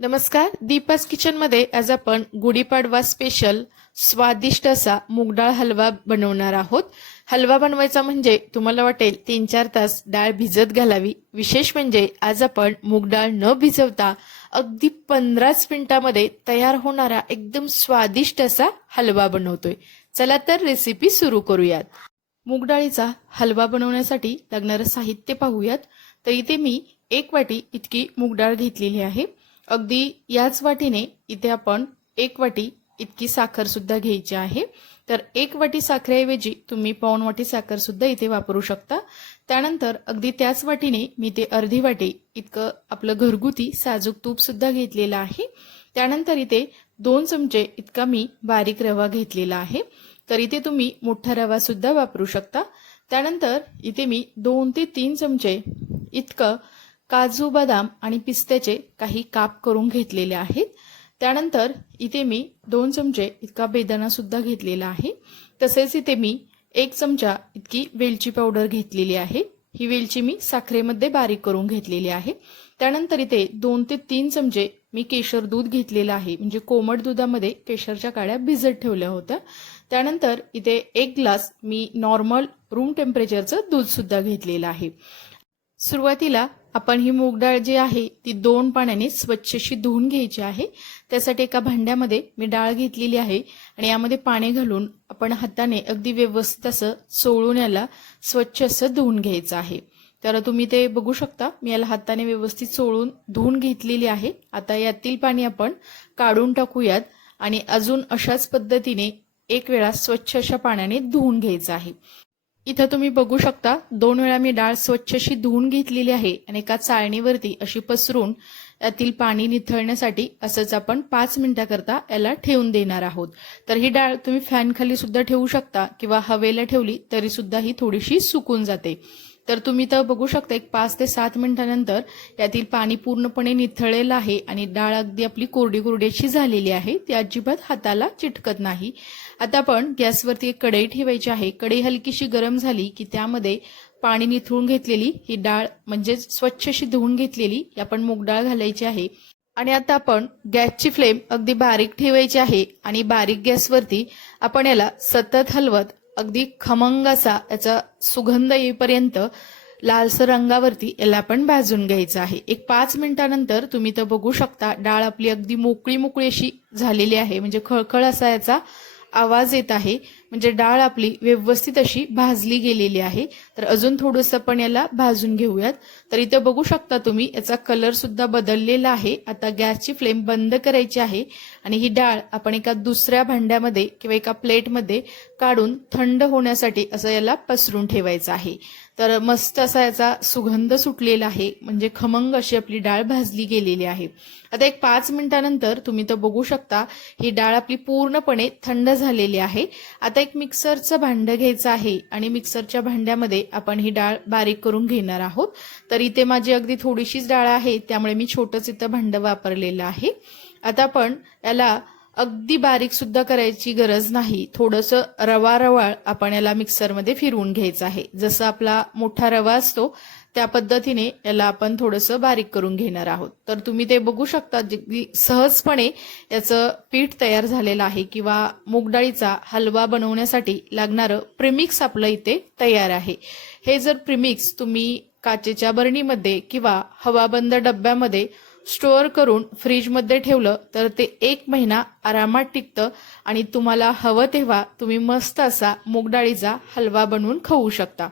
नमस्कार, दीपास किचन मध्ये आज आपण गुढीपाडवा स्पेशल स्वादिष्ट असा मूग डाळ हलवा बनवणार आहोत। हलवा बनवायचा म्हणजे तुम्हाला वाटेल 3-4 तास डाळ भिजत घालावी। विशेष म्हणजे आज आपण मूग डाळ न भिजवता अगदी 15 मिनिटांमध्ये तयार होणारा एकदम स्वादिष्ट असा हलवा बनवतोय। चला तर रेसिपी सुरू करूयात। मूग डाळीचा हलवा बनवण्यासाठी लागणारे साहित्य पाहूयात। तर इथे मी 1 वाटी इतकी मूग डाळ घेतलेली आहे। अगदी याच वाटीने इथे आपण 1 वाटी इतकी साखर सुद्धा घ्यायची आहे। तर 1 वाटी साखरेऐवजी तुम्ही पाऊण वाटी साखर सुद्धा इथे वापरू शकता। त्यानंतर अगदी त्याच वाटीने मी ते अर्धी वाटी इतकं आपलं घरगुती साजूक तूप सुद्धा घेतलेलं आहे। त्यानंतर इथे 2 चमचे इतका मी बारीक रवा घेतलेला आहे। तर इथे तुम्ही मोठा रवा सुद्धा वापरू शकता। त्यानंतर इथे मी 2 ते 3 चमचे इतकं काजू बदाम आणि पिस्त्याचे काही काप करून घेतलेले आहेत। त्यानंतर इथे मी 2 चमचे इतका बेदाणा सुद्धा घेतलेला आहे। तसेच इथे मी 1 चमचा इतकी वेलची पावडर घेतलेली आहे। ही वेलची मी साखरेमध्ये बारीक करून घेतलेली आहे। त्यानंतर इथे 2 ते 3 चमचे मी केशर दूध घेतलेलं आहे, म्हणजे कोमट दुधामध्ये केशरच्या काड्या भिजत ठेवल्या होत्या। त्यानंतर इथे 1 ग्लास मी नॉर्मल रूम टेम्परेचरचं दूध सुद्धा घेतलेलं आहे। सुरुवातीला आपण ही मूग डाळ जी आहे ती 2 पाण्याने स्वच्छ अशी धुवून घ्यायची आहे। त्यासाठी एका भांड्यामध्ये मी डाळ घेतलेली आहे आणि यामध्ये पाणी घालून आपण हाताने अगदी व्यवस्थित असं चोळून याला स्वच्छ असं धुवून घ्यायचं आहे। तर तुम्ही ते बघू शकता, मी याला हाताने व्यवस्थित चोळून धुवून घेतलेली आहे। आता यातील पाणी आपण काढून टाकूयात आणि अजून अशाच पद्धतीने 1 वेळा स्वच्छ अशा पाण्याने धुवून घ्यायचं आहे। इथं तुम्ही बघू शकता 2 वेळा मी डाळ स्वच्छ अशी धुवून घेतलेली आहे आणि एका चाळणीवरती अशी पसरून यातील पाणी निथळण्यासाठी असंच आपण 5 मिनिटाकरता याला ठेवून देणार आहोत। तर ही डाळ तुम्ही फॅन खाली सुद्धा ठेवू शकता किंवा हवेला ठेवली तरी सुद्धा ही थोडीशी सुकून जाते। तर तुम्ही तर बघू शकता एक 5 ते 7 मिनिटांनंतर यातील पाणी पूर्णपणे निथळलेलं आहे आणि डाळ अगदी आपली कोरडी कोरडीची झालेली आहे, ती अजिबात हाताला चिटकत नाही। आता आपण गॅसवरती एक कढई ठेवायची आहे। कढई हलकीशी गरम झाली की त्यामध्ये पाणी निथळून घेतलेली ही डाळ म्हणजे स्वच्छ अशी धुवून घेतलेली आपण मूग डाळ घालायची आहे। आणि आता आपण गॅसची फ्लेम अगदी बारीक ठेवायची आहे आणि बारीक गॅसवरती आपण याला सतत हलवत अगदी खमंग असा याचा सुगंध येईपर्यंत लालसर रंगावरती याला आपण भाजून घ्यायचं आहे। एक 5 मिनिटांनंतर तुम्ही तर बघू शकता डाळ आपली अगदी मोकळी मोकळी अशी झालेली आहे, म्हणजे खळखळ असा याचा आवाज येत आहे, म्हणजे डाळ आपली व्यवस्थित अशी भाजली गेलेली आहे। तर अजून थोडंसं आपण याला भाजून घेऊयात। तर इथे बघू शकता तुम्ही याचा कलर सुद्धा बदललेला आहे। आता गॅसची फ्लेम बंद करायची आहे आणि ही डाळ आपण एका दुसऱ्या भांड्यामध्ये किंवा एका प्लेटमध्ये काढून थंड होण्यासाठी असं याला पसरून ठेवायचं आहे। तर मस्त असा याचा सुगंध सुटलेला आहे, म्हणजे खमंग अशी आपली डाळ भाजली गेलेली आहे। आता एक 5 मिनिटांनंतर तुम्ही तर बघू शकता ही डाळ आपली पूर्णपणे थंड झालेली आहे। आता एक मिक्सरचं भांडं घ्यायचं आहे आणि मिक्सरच्या भांड्यामध्ये आपण ही डाळ बारीक करून घेणार आहोत। तर इथे माझी अगदी थोडीशीच डाळ आहे, त्यामुळे मी छोटंच इथं भांडं वापरलेलं आहे। आता आपण याला अगदी बारीक सुद्धा करायची गरज नाही, थोडंसं रवारवाळ आपण याला मिक्सरमध्ये फिरवून घ्यायचं आहे। जसं आपला मोठा रवा असतो त्या पद्धतीने याला आपण थोडंसं बारीक करून घेणार आहोत। तर तुम्ही ते बघू शकता सहजपणे याचं पीठ तयार झालेलं आहे किंवा मूग डाळीचा हलवा बनवण्यासाठी लागणारं प्रीमिक्स आपलं इथे तयार आहे। हे जर प्रीमिक्स तुम्ही काचेच्या बरणीमध्ये किंवा हवाबंद डब्यामध्ये स्टोअर करून फ्रीजमध्ये ठेवलं तर ते 1 महिना आरामात टिकतं आणि तुम्हाला हवं तेव्हा तुम्ही मस्त असा मूग डाळीचा हलवा बनवून खाऊ शकता।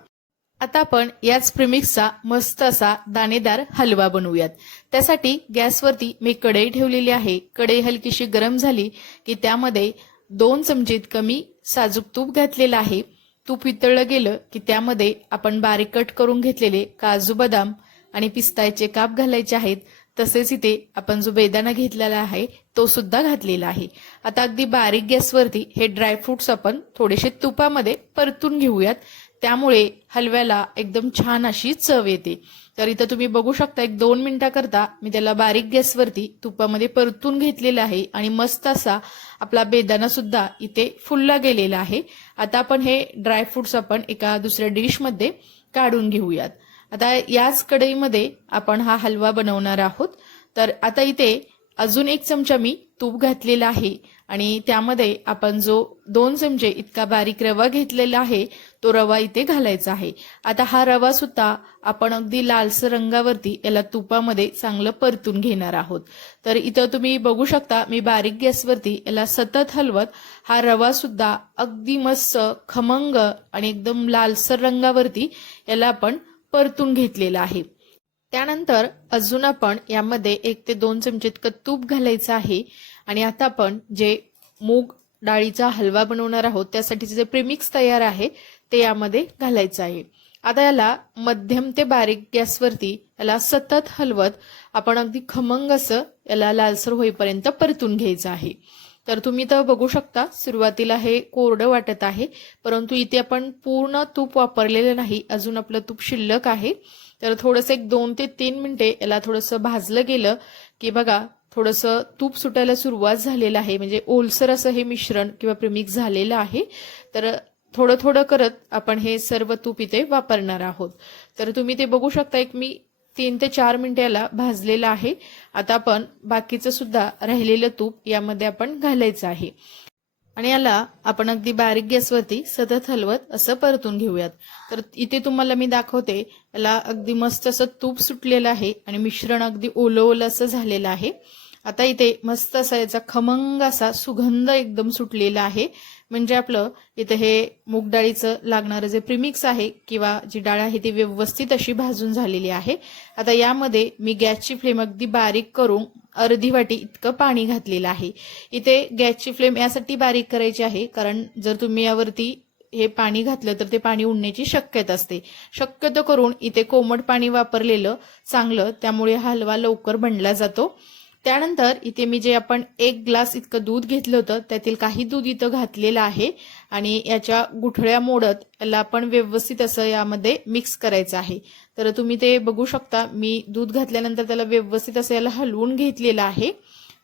आता आपण याच प्रीमिक्सचा मस्त असा दाणेदार हलवा बनवूयात। त्यासाठी गॅसवरती मी कढई ठेवलेली आहे। कढई हलकीशी गरम झाली की त्यामध्ये 2 चमचे इतकं मी साजूक तूप घातलेलं आहे। तूप वितळलं गेलं की त्यामध्ये आपण बारीक कट करून घेतलेले काजू बदाम आणि पिस्ताचे काप घालायचे आहेत। तसेच इथे आपण जो बेदाणा घेतलेला आहे तो सुद्धा घातलेला आहे। आता अगदी बारीक गॅसवरती हे ड्रायफ्रुट्स आपण थोडेसे तुपामध्ये परतून घेऊयात, त्यामुळे हलव्याला एकदम छान अशी चव येते। तर इथं तुम्ही बघू शकता एक 2 मिनिटाकरता मी त्याला बारीक गॅसवरती तुपामध्ये परतून घेतलेला आहे आणि मस्त असा आपला बेदाणा सुद्धा इथे फुलला गेलेला आहे। आता आपण हे ड्रायफ्रुट्स आपण एका दुसऱ्या डिशमध्ये काढून घेऊयात। आता याच कढईमध्ये आपण हा हलवा बनवणार आहोत। तर आता इथे अजून 1 चमचा मी तूप घातलेला आहे आणि त्यामध्ये आपण जो 2 चमचे इतका बारीक रवा घेतलेला आहे तो रवा इथे घालायचा आहे। आता हा रवा सुद्धा आपण अगदी लालसर रंगावरती याला तुपामध्ये चांगलं परतून घेणार आहोत। तर इथं तुम्ही बघू शकता मी बारीक गॅसवरती याला सतत हलवत हा रवा सुद्धा अगदी मस्त खमंग आणि एकदम लालसर रंगावरती याला आपण परतून घेतलेला आहे। त्यानंतर अजून आपण यामध्ये 1 ते 2 चमचे इतकं तूप घालायचं आहे आणि आता आपण जे मूग डाळीचा हलवा बनवणार आहोत त्यासाठीचे जे प्रीमिक्स तयार आहे ते यामध्ये घालायचं आहे। आता याला मध्यम ते बारीक गॅसवरती याला सतत हलवत आपण अगदी खमंग असं याला लालसर होईपर्यंत परतून घ्यायचं आहे। तर तुम्ही तर बघू शकता सुरुवातीला हे कोरडं वाटत आहे, परंतु इथे आपण पूर्ण तूप वापरलेलं नाही, अजून आपलं तूप शिल्लक आहे। तर थोडंसं 2 ते 3 मिनिटे याला थोडंसं भाजलं गेलं की बघा थोडंसं तूप सुटायला सुरुवात झालेलं आहे, म्हणजे ओलसर असं हे मिश्रण किंवा प्रीमिक्स झालेलं आहे। तर थोडं थोडं करत आपण हे सर्व तूप इथे वापरणार आहोत। तर तुम्ही ते बघू शकता मी 3 ते 4 मिनिटे याला भाजलेलं आहे। आता आपण बाकीचं सुद्धा राहिलेलं तूप यामध्ये आपण घालायचं आहे आणि याला आपण अगदी बारीक गॅसवरती सतत हलवत असं परतून घेऊयात। तर इथे तुम्हाला मी दाखवते याला अगदी मस्त असं तूप सुटलेलं आहे आणि मिश्रण अगदी ओलं ओलं असं झालेलं आहे। आता इथे मस्त असा याचा खमंग असा सुगंध एकदम सुटलेला आहे, म्हणजे आपलं इथे हे मूग डाळीचं लागणारं जे प्रीमिक्स आहे किंवा जी डाळ आहे ती व्यवस्थित अशी भाजून झालेली आहे। आता यामध्ये मी गॅसची फ्लेम अगदी बारीक करून अर्धी वाटी इतकं पाणी घातलेलं आहे। इथे गॅसची फ्लेम यासाठी बारीक करायची आहे कारण जर तुम्ही यावरती हे पाणी घातलं तर ते पाणी उडण्याची शक्यता असते। शक्यतो करून इथे कोमट पाणी वापरलेलं चांगलं, त्यामुळे हा हलवा लवकर बनला जातो। त्यानंतर इथे मी जे आपण 1 ग्लास इतकं दूध घेतलं होतं त्यातील काही दूध इथं घातलेलं आहे आणि याच्या गुठळ्या मोडत याला आपण व्यवस्थित असं यामध्ये मिक्स करायचं आहे। तर तुम्ही ते बघू शकता मी दूध घातल्यानंतर त्याला व्यवस्थित असं याला हलवून घेतलेलं आहे।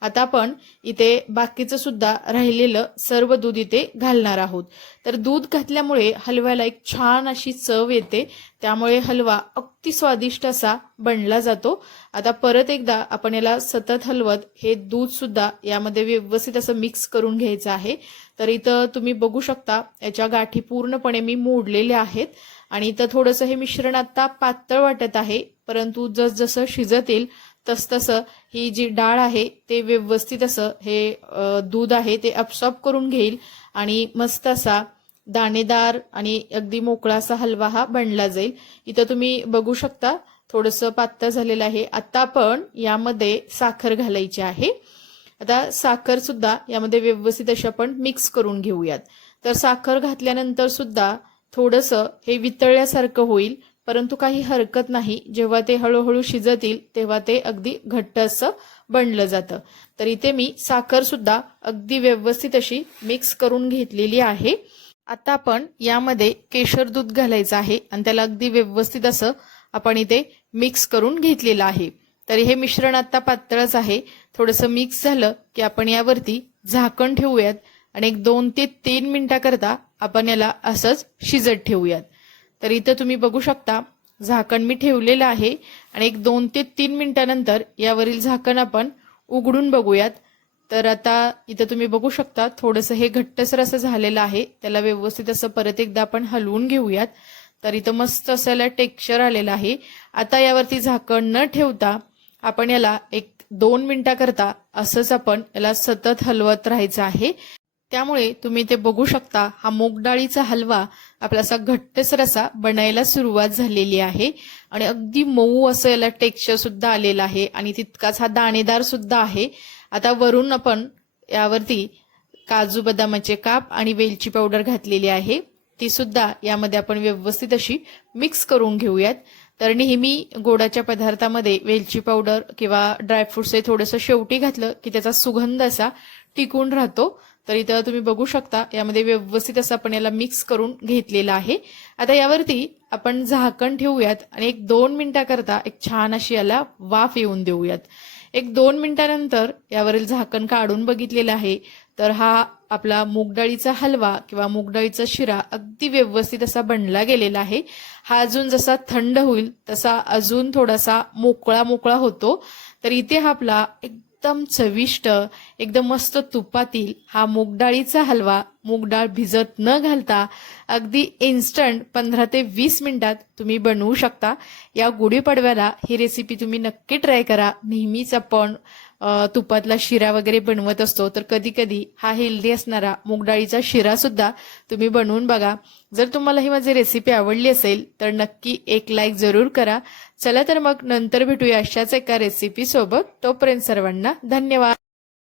आता आपण इथे बाकीचं सुद्धा राहिलेलं सर्व दूध इथे घालणार आहोत। तर दूध घातल्यामुळे हलव्याला एक छान अशी चव येते, त्यामुळे हलवा अगदी स्वादिष्ट असा बनला जातो। आता परत एकदा आपण याला सतत हलवत हे दूध सुद्धा यामध्ये व्यवस्थित असं मिक्स करून घ्यायचं आहे। तर इथं तुम्ही बघू शकता याच्या गाठी पूर्णपणे मी मोडलेल्या आहेत आणि इथं थोडंसं हे मिश्रण आता पातळ वाटत आहे, परंतु जसजसं शिजत येईल तसतसं ही जी डाळ आहे ते व्यवस्थित असं हे दूध आहे ते अब्सॉर्ब करून घेईल आणि मस्त असा दाणेदार आणि अगदी मोकळा असा हलवा हा बनला जाईल। इथं तुम्ही बघू शकता थोडंसं पातळ झालेलं आहे। आता आपण यामध्ये साखर घालायची आहे। आता साखर सुद्धा यामध्ये व्यवस्थित अशी आपण मिक्स करून घेऊयात। तर साखर घातल्यानंतर सुद्धा थोडंसं हे वितळल्यासारखं होईल, परंतु काही हरकत नाही, जेव्हा ते हळूहळू शिजतील तेव्हा ते अगदी घट्ट असं बनलं जातं। तर इथे मी साखर सुद्धा अगदी व्यवस्थित अशी मिक्स करून घेतलेली आहे। आता आपण यामध्ये केशर दूध घालायचं आहे आणि त्याला अगदी व्यवस्थित असं आपण इथे मिक्स करून घेतलेलं आहे। तर हे मिश्रण आता पातळच आहे, थोडंसं मिक्स झालं की आपण यावरती झाकण ठेवूयात आणि 2 ते 3 मिनिटाकरता आपण याला असंच शिजत ठेवूयात। तर इथं तुम्ही बघू शकता झाकण मी ठेवलेलं आहे आणि 2 ते 3 मिनिटानंतर यावरील झाकण आपण उघडून बघूयात। तर आता इथं तुम्ही बघू शकता थोडंसं हे घट्टसर असं झालेलं आहे, त्याला व्यवस्थित असं परत एकदा आपण हलवून घेऊयात। तर इथं मस्त असं याला टेक्स्चर आलेलं आहे। आता यावरती झाकण न ठेवता आपण याला 1-2 मिनिटाकरता असंच आपण याला सतत हलवत राहायचं आहे। त्यामुळे तुम्ही ते बघू शकता हा मूग डाळीचा हलवा आपला असा घट्टसर असा बनायला सुरुवात झालेली आहे आणि अगदी मऊ असं याला टेक्स्चर सुद्धा आलेलं आहे आणि तितकाच हा दाणेदार सुद्धा आहे। आता वरून आपण यावरती काजू बदामाचे काप आणि वेलची पावडर घातलेली आहे, ती सुद्धा यामध्ये आपण व्यवस्थित अशी मिक्स करून घेऊयात। तर नेहमी गोडाच्या पदार्थामध्ये वेलची पावडर किंवा ड्रायफ्रुट्स हे थोडंसं शेवटी घातलं की त्याचा सुगंध असा टिकून राहतो। तर इथं तुम्ही बघू शकता यामध्ये व्यवस्थित असं आपण याला मिक्स करून घेतलेलं आहे। आता यावरती आपण झाकण ठेवूयात आणि 1-2 मिनिटाकरता छान अशी याला वाफ येऊन देऊयात। 1-2 मिनिटानंतर यावरील झाकण काढून बघितलेलं आहे, तर हा आपला मूग डाळीचा हलवा किंवा मूग डाळीचा शिरा अगदी व्यवस्थित असा बनला गेलेला आहे। हा अजून जसा थंड होईल तसा अजून थोडासा मोकळा मोकळा होतो। तर इथे हा आपला उत्तम चविष्ट एकदम मस्त तुपातील हा मूग डाळीचा हलवा मूग डाळ भिजत न घालता अगदी इन्स्टंट 15 ते 20 मिनिटात तुम्ही बनवू शकता। या गुढीपाडव्याला ही रेसिपी तुम्ही नक्की ट्राय करा। नेहमीच आपण तुपातला शिरा वगैरे बनवत असतो, तर कधी कधी हा हेल्दी असणारा मूग डाळीचा शिरा सुद्धा तुम्ही बनवून बघा। जर तुम्हाला ही माझी रेसिपी आवडली असेल तर नक्की एक लाईक जरूर करा। चला तर मग नंतर भेटूया अशाच एका रेसिपी सोबत। तोपर्यंत सर्वांना धन्यवाद।